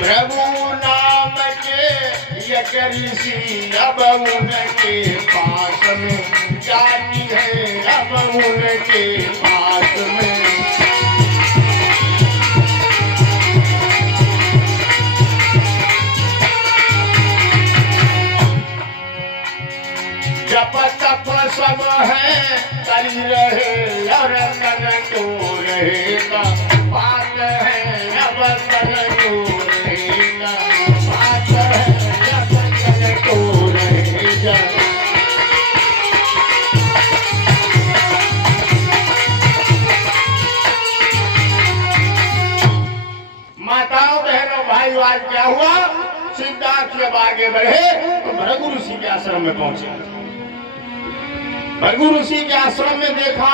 प्रभु नाम के यज्ञ ऋषि अब उनके पास में जाती है, अब उनके पास में। जप तप सब है करी रहे और तन तो रहेगा, बात है अब तन तो रहेगा, बात है अब तन तो रहेगा। माताओं बहनों भाइयों, आज क्या हुआ? सिद्धार्थ जब आगे बढ़े तो भृगु ऋषि के आश्रम में पहुंचे। भृगु ऋषि के आश्रम में देखा,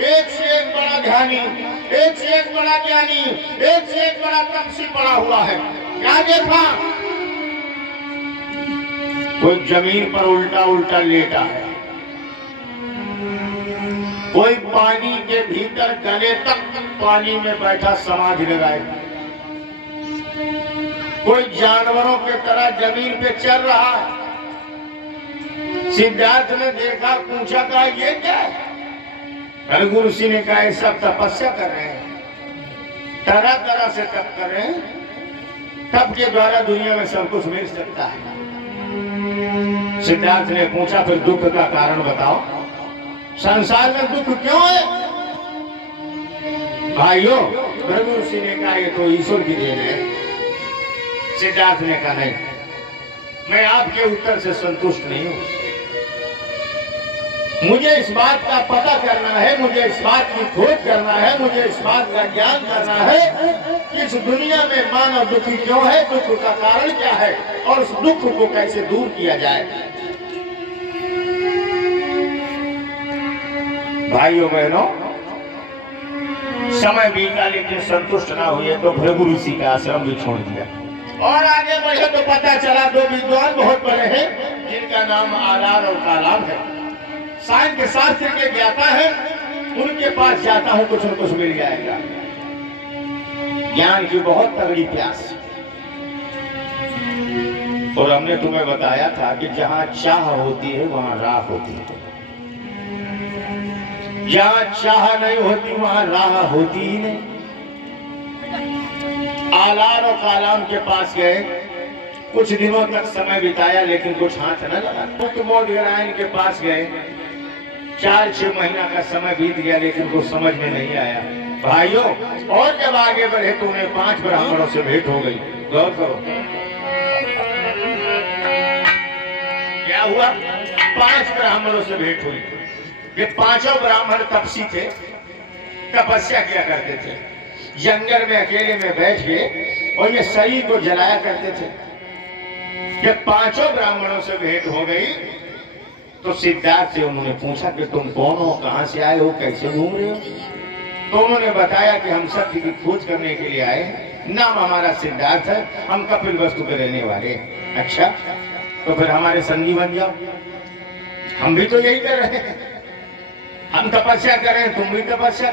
एक से एक बड़ा ध्यानी, एक से एक बड़ा ज्ञानी, एक से एक बड़ा तपस्वी पड़ा हुआ है। क्या देखा? कोई जमीन पर उल्टा उल्टा लेटा है, कोई पानी के भीतर गले तक पानी में बैठा समाधि लगाए, कोई जानवरों के तरह जमीन पे चल रहा है। सिद्धार्थ ने देखा, पूछा, कहा ये क्या है? भृगु ऋषि ने कहा, सब तपस्या कर रहे हैं, तरह तरह से तप कर रहे हैं, तप के द्वारा दुनिया में सब कुछ मिल सकता है। सिद्धार्थ ने पूछा, फिर दुख का कारण बताओ, संसार में दुख क्यों है? भाइयों, भृगु ऋषि ने कहा, ये तो ईश्वर की देन है। सिद्धार्थ ने कहा, नहीं, मैं आपके उत्तर से संतुष्ट नहीं हूं। मुझे इस बात का पता करना है, मुझे इस बात की खोज करना है, मुझे इस बात का ज्ञान करना है कि इस दुनिया में मानव दुखी क्यों है, दुख का कारण क्या है और उस दुख को कैसे दूर किया जाए। भाइयों बहनों, समय बीता लेकिन संतुष्ट ना हुए तो भृगु ऋषि का आश्रम भी छोड़ दिया और आगे बढ़े तो पता चला दो विद्वान बहुत बड़े हैं जिनका नाम आलार और कालाम है, सांख्य शास्त्र के ज्ञाता है। उनके पास जाता हूं, कुछ न कुछ मिल जाएगा। ज्ञान की बहुत तगड़ी प्यास। और हमने तुम्हें बताया था कि जहां चाह होती है वहां राह होती है, जहां चाह नहीं होती वहां राह होती ही नहीं। आलार और कालाम के पास गए, कुछ दिनों तक समय बिताया लेकिन कुछ हाथ न लगा। मोदगरायन के पास गए, 4-6 महीना का समय बीत गया लेकिन कुछ समझ में नहीं आया। भाइयों, और जब आगे बढ़े तो उन्हें 5 ब्राह्मणों से भेंट हो गई। गौर करो क्या हुआ? 5 ब्राह्मणों से भेंट हुई। ये 5 ब्राह्मण तपस्वी थे, तपस्या किया करते थे, जंगल में अकेले में बैठ के और ये शरीर को जलाया करते थे। जब 5 ब्राह्मणों से भेंट हो गई तो सिद्धार्थ से उन्होंने पूछा कि तुम कौन हो, कहां से आए हो, कैसे घूम रहे हो? तो उन्होंने बताया कि हम सत्य की खोज करने के लिए आए हैं, नाम हमारा सिद्धार्थ है, हम कपिलवस्तु के रहने वाले हैं। अच्छा, तो फिर हमारे संगी बन जाओ, हम भी तो यही कर रहे हैं, हम तपस्या कर रहे हैं, तुम भी तपस्या